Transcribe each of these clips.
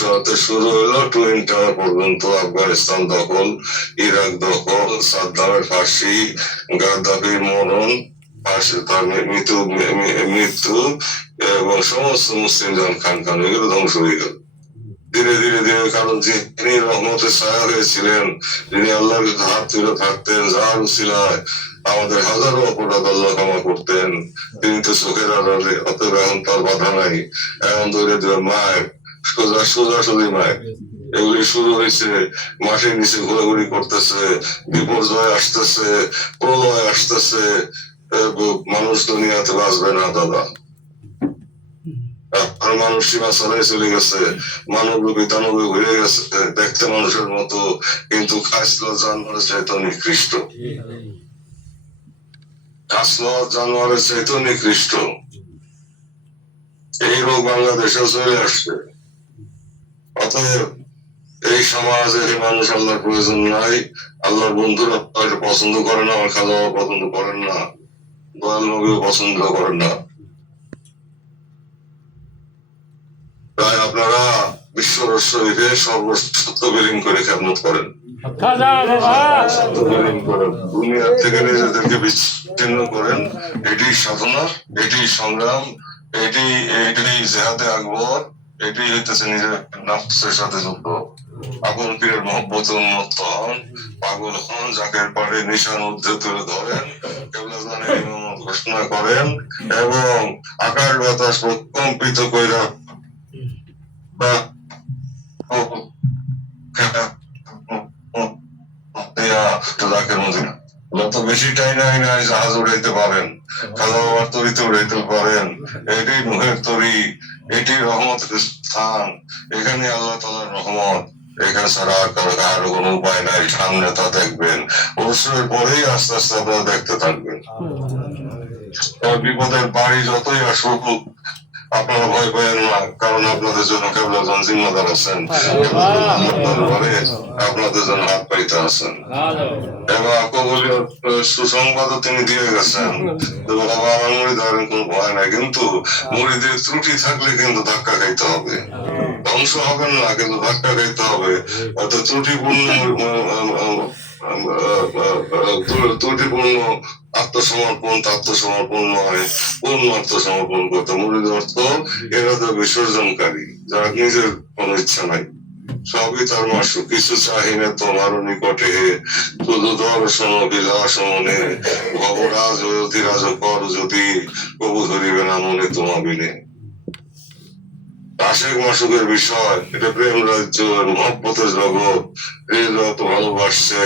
সাথে শুরু হলো টুইন টাওয়ার পর্যন্ত, আফগানিস্তান দখল, ইরাক দখল, সাদ্দামের ফাঁসি, গাদ্দাফির মরণ, তার মৃত্যু এবং সমস্ত মুসলিম যান খান এগুলো ধ্বংস হয়ে গেল ধীরে ধীরে ধীরে। কারণ যিনি রহমতের ছায়া হয়েছিলেন, যিনি আল্লাহর হাত তুলে থাকতেন, যার উসিলায় আমাদের হাজারো অপরাধ আল্লাহ ক্ষমা করতেন, তিনি তো চোখের আড়ালে। অতএব এখন তার বাধা নাই, এখন ধরে ধরে মায়ের সোজাসুজি মায়ের এগুলি শুরু হয়েছে, মাটির নিচে ঘোরাঘুরি করতেছে, বিপর্যয় আসতেছে, প্রলয় আসতেছে, মানুষ দুনিয়াতে বাঁচবে না দাদা। আর মানুষ সীমা ছাড়াই চলে গেছে, মানব রূপী দানবে হয়ে গেছে, দেখতে মানুষের মতো কিন্তু খাসলো জানোয়ারের চাইতে নিকৃষ্ট, খাসলো জানোয়ারের চাইতে নিকৃষ্ট। এই রোগ বাংলাদেশেও চলে আসছে। অতএব এই সমাজে যে মানুষ আল্লাহর প্রয়োজন নাই, আল্লাহর বন্ধুরা হয়তো পছন্দ করে না, আমার খাওয়া পছন্দ করেন না, দয়াল নবীও পছন্দ করেন না। তাই আপনারা বিশ্ব শরীফে সর্বসত্য বিলীন করে খেদমত করেন, দুনিয়ার থেকে নিজেদেরকে বিচ্ছিন্ন করেন। এটি সাধনা, এটি সংগ্রাম, এটি জেহাদে আকবর, এটি হইতেছে নিজের নফসের সাথে যুদ্ধ। আপন পীরের মহব্বত উন্মত্ত হন, পাগল হন, যাকে পারে নিশান ঊর্ধ্বে তুলে ধরেন, কেবলাজানের ইমামত ঘোষণা করেন এবং আকাশ বাতাস প্রকম্পিত কইরা যত বেশি টাইনাই নাই জাহাজ উড়াইতে পারেন, খাজা বাবার তরিতে উড়াইতে পারেন। এটি নুহের তরি, এটি রহমতের স্থান, এখানে আল্লাহ তাআলার রহমত, এখানে ছাড়া কারো কোনো উপায় নাই। সামনে তা দেখবেন, অবশ্যই পরেই আস্তে আস্তে আপনারা দেখতে থাকবেন। বিপদের বাড়ি যতই আসুক আপনারা ভয় পেয়েন না, কারণ আপনাদের জন্য কেবলাজন জিম্মাদার আছেন, আপনাদের জন্য হাত পাইতে আছেন এবং কবলীয় সুসংবাদও তিনি দিয়ে গেছেন। বাবা আমার মুড়ি ধরেন কোনো ভয় নাই, কিন্তু মুড়িদের ত্রুটি থাকলে কিন্তু ধাক্কা খাইতে হবে, ধ্বংস হবেন না কিন্তু ধাক্কা খাইতে হবে। অর্থাৎ ত্রুটিপূর্ণ আত্মসমর্পণ নয়, পূর্ণ আত্মসমর্পণ করতে। মুরিদ অর্থ এরা তো বিসর্জনকারী, যার নিজের কোনো ইচ্ছা নাই, সবই তার মাসুক। কিছু চাহিনে তোমার নিকটে, শুধু দর্শন বিলাস মনে, ভবরাজ অধিরাজ কর যদি, কবু ধরিবে না মনে তোমা বিনে। আশেক মাসুকের বিষয়, এটা প্রেম রাজ্য, মহব্বতের জগৎ। যে যত ভালোবাসছে,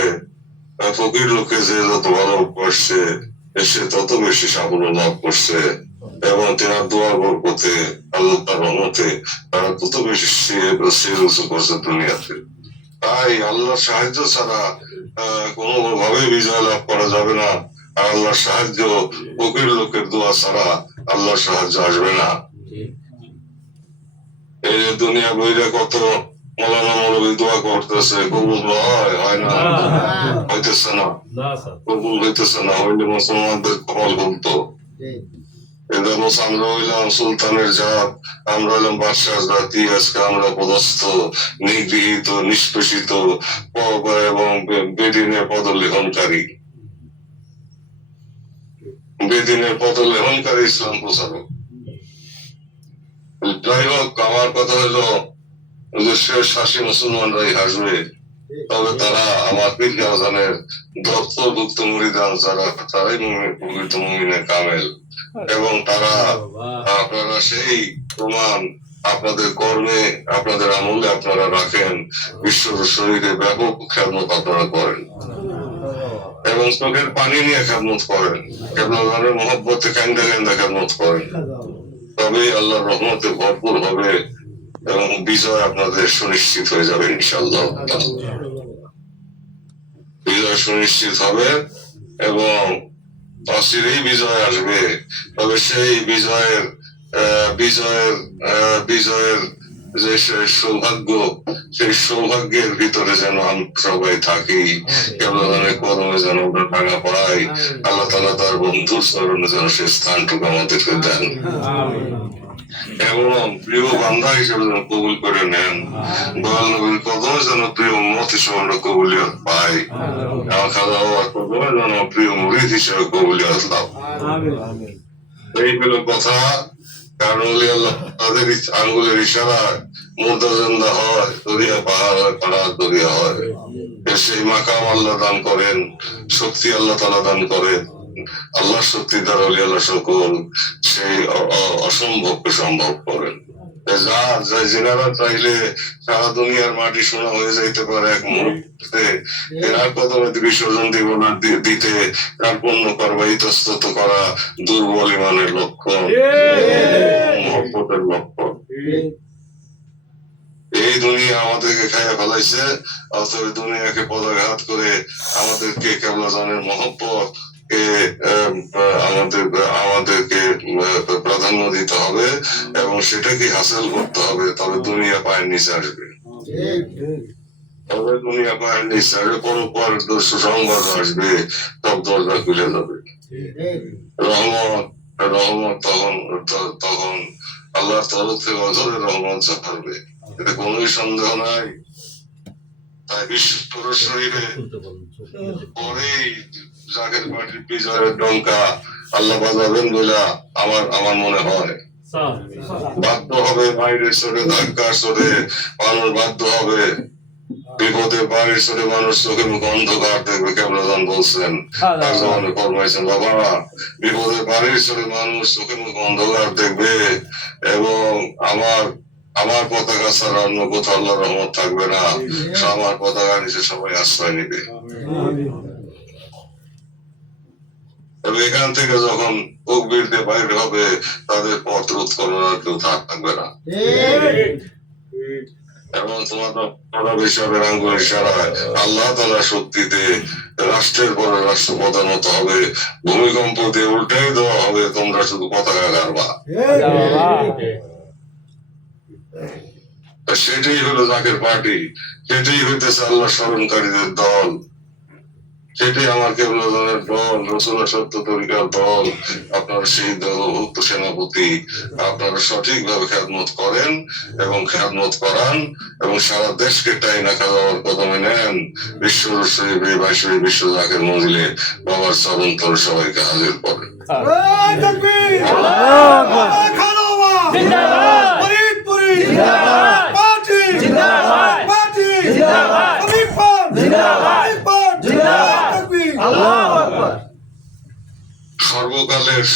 ফকির লোকে যে যত ভালোবাসছে, সে তত বেশি সাফল্য লাভ করছে এবং তেনার দোয়ার বরকতে, আল্লাহর রহমতে তারা তত বেশি শির উঁচু করছে দুনিয়াতে। তাই আল্লাহর সাহায্য ছাড়া কোনোভাবে বিজয় লাভ করা যাবে না। আর আল্লাহর সাহায্য, ফকির লোকের দোয়া ছাড়া আল্লাহর সাহায্য আসবে না। এই যে দুনিয়া বইরা কত মৌলানা মৌলবী দোয়া করতেছে, কবুল হয় না, হইতেছে না, কবুল হইতেছে না, হইলে মুসলমানদের কপাল বলতো। আমরা হইলাম সুলতানের জাত, আমরা হইলাম বাদশাহ জাতি, আজকে আমরা পদস্থ, নিগৃহীত, নিষ্পেষিত এবং বেদিনের পদলেহনকারী, বেদিনের পদলেহনকারী ইসলাম প্রচারক। যাই হোক, আমার কথা হলো যে শেষ হাসি মুসলমানরাই হাসবে, তবে তারা আমার পীর গাওজানের দপ্তরভুক্ত মুরিদান যারা, তারাই প্রকৃত মুমিনে কামেল। এবং তারা, আপনারা সেই প্রমাণ আপনাদের কর্মে, আপনাদের আমলে আপনারা রাখেন, বিশ্বর শরীরে ব্যাপক খেদমত আপনারা করেন এবং চোখের পানি নিয়ে খেদমত করেন, কেবলাজানের মহব্বতে কান্দা কান্দা খেদমত করেন। তবেই আল্লাহর রহমতে ভরপুর হবে এবং বিজয় আপনাদের সুনিশ্চিত হয়ে যাবে ইনশাআল্লাহ। বিজয় সুনিশ্চিত হবে এবং অচিরেই বিজয় আসবে। তবে সেই বিজয়ের যে সৌভাগ্য, সেই সৌভাগ্যের ভিতরে যেন আমরা সবাই থাকি, কেবলাজানের কদমে যেন আমরা টাকা পাই, আল্লাহ তাআলা তার বন্ধুর স্মরণে যেন সে স্থানটুকু আমাদেরকে দেন। এবং প্রিয় বান্দা হিসেবে যেন কবুল করে নেন। দয়াল নবীর কদমে যেন প্রিয় উম্মত হিসেবে আমরা কবুলিয়ত পাই। আমার খাজা বাবার কদমে যেন প্রিয় মুরিদ হিসেবে কবুলিয়ত লাভ। এই হলো কথা। কারণ ওলি আল্লাহ তাদের আঙ্গুলের ইশারায় মুর্দা জিন্দা হয়, দরিয়া পাহাড় হয়, পাহাড় দরিয়া হয়। সেই মাকাম আল্লাহ দান করেন, শক্তি আল্লাহ তাআলা দান করেন। আল্লাহর শক্তি দ্বারা ওলি আল্লাহ সকল সেই অসম্ভবকে সম্ভব করেন। যেনারা চাইলে সারা দুনিয়ার মাটি সোনা হয়ে যাইতে পারে এক মুহূর্তে, এনার কদমে বিসর্জন দিব না দিতে কার্পণ্য করবা, ইতস্তত করা দুর্বল ইমানের লক্ষণ, মহব্বতের লক্ষণ। এই দুনিয়া আমাদেরকে খাইয়া ফেলাইছে, অথচ দুনিয়াকে পদাঘাত করে আমাদেরকে কেবলা জানের মহব্বত আমাদেরকে প্রাধান্য দিতে হবে এবং সেটাকে হাসিল করতে হবে। তবে দুনিয়া পায়ের নিচে আসবে, তবে দুনিয়া পায়ের নিচে আসবে, পরপর সুসংবাদ আসবে, সব দরজা খুলে যাবে। রহমত রহমত তখন আল্লাহর তরফ থেকে অজরের রহমত ছাড়বে, এতে কোনোই সন্দেহ নাই। তাই বিশ্ব শরীরে পরেই জাকের পার্টির বিজয়ের ডঙ্কা আল্লাহ বাজাবেন বলে আমার মনে হয়। বাধ্য হবে বাইরের সরে, ধাক্কার সরে মানুষ বাধ্য হবে। বিপদে বাড়ির সরে মানুষ চোখে মুখে অন্ধকার দেখবে, কেবলাজান বলছেন, ফরমাইছেন, বাবা বিপদে বাড়ির সরে মানুষ চোখে মুখে অন্ধকার দেখবে এবং আমার পতাকা ছাড়া অন্য কোথাও আল্লাহর রহমত থাকবে না। আমার পতাকা নিচে সবাই আশ্রয় নিবে। তবে এখান থেকে যখন তকবীর দিয়ে বাইরে হবে, তাদের পথ রোধ করার কেউ থাকবে না। এবং তোমার হিসাবে আঙ্গুল ইশারায় আল্লাহ তাআলার শক্তিতে রাষ্ট্রের পরে রাষ্ট্র পদানত হবে, ভূমিকম্প দিয়ে উল্টাই দেওয়া হবে, তোমরা শুধু পতাকা গাড়বা। সেটাই হলো জাকের পার্টি, সেটাই হইতেছে আল্লাহ স্মরণকারীদের দল, সেটাই আমার কেবলাজানের দল, রাসূলের সত্য তরিকার দল। আপনারা সেই দলভুক্ত সেনাপতি, আপনারা সঠিকভাবে খেদমত করেন এবং খেদমত করান এবং সারা দেশকে টাইনা খাওয়ার কদমে নেন। বিশ্ব বিশ্ব জাকের মঞ্জিলে বাবার চরণ তলে সবাইকে হাজির করেন।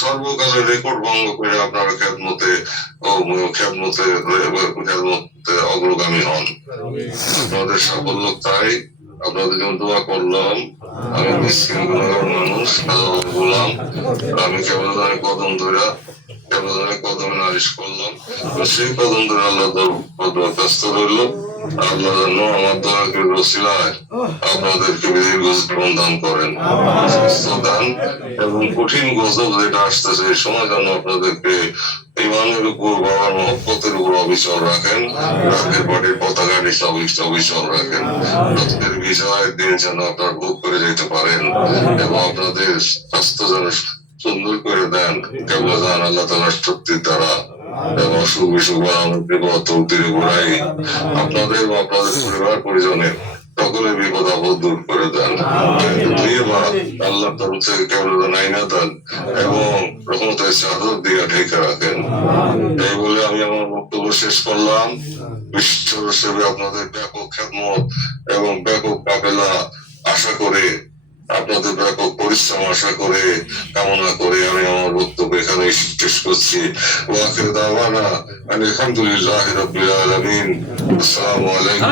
সর্বকালের রেকর্ড ভঙ্গ করে আপনারা খেদমতে অগ্রগামী হন। আপনাদের সাফল্য তাই। আপনাদের জন্য দোয়া করলাম। আমি মিসকিন গুনাহগার মানুষ, বললাম আমি কেবলাজানের কদম ধরে কদমে নালিশ করলাম। সেই কদম ধরে আল্লাহ দরখাস্ত রইল, আল্লাহ যেন আমার দয়াকে রসিলায় আপনাদেরকে দীর্ঘ জীবন দান করেন, স্বাস্থ্য দান এবং কঠিন গজব যেটা আসতেছে এই সময় যেন আপনাদেরকে ইমানের উপর, বাবার মহব্বতের উপর অবিচল রাখেন, রাতের পার্টির পতাকা নিচে অবিচল রাখেন। রথের বিজয়ের দিন যেন আপনারা ভোগ করে যেতে পারেন এবং আপনাদের স্বাস্থ্য যেন সুন্দর করে দেন কেবলাজান আল্লাহ তাআলার শক্তির দ্বারা এবং অসুখ বিসুখ বাড়ানোর বিপদ তকদিরে ঘোরাই আপনাদের বা আপনাদের পরিবার পরিজনের সকলের বিপদ আপদ দূর করে দেন। আল্লাহ তরফ থেকে কেবলাজান আইনা দেন এবং রহমতের চাদর দিয়ে ঢেকে রাখেন। এই বলে আমি আমার বক্তব্য শেষ করলাম। বিশ্ব সেবে আপনাদের ব্যাপক খেদমত এবং ব্যাপক কাফেলা আশা করে, আপনাদের ব্যাপক পরিশ্রম আশা করে, কামনা করে আমি আমার বক্তব্য এখানে শেষ করছি। ওয়া আখিরু দাওয়ানা আলহামদুলিল্লাহি রাব্বিল আলামিন। আসসালামু আলাইকুম।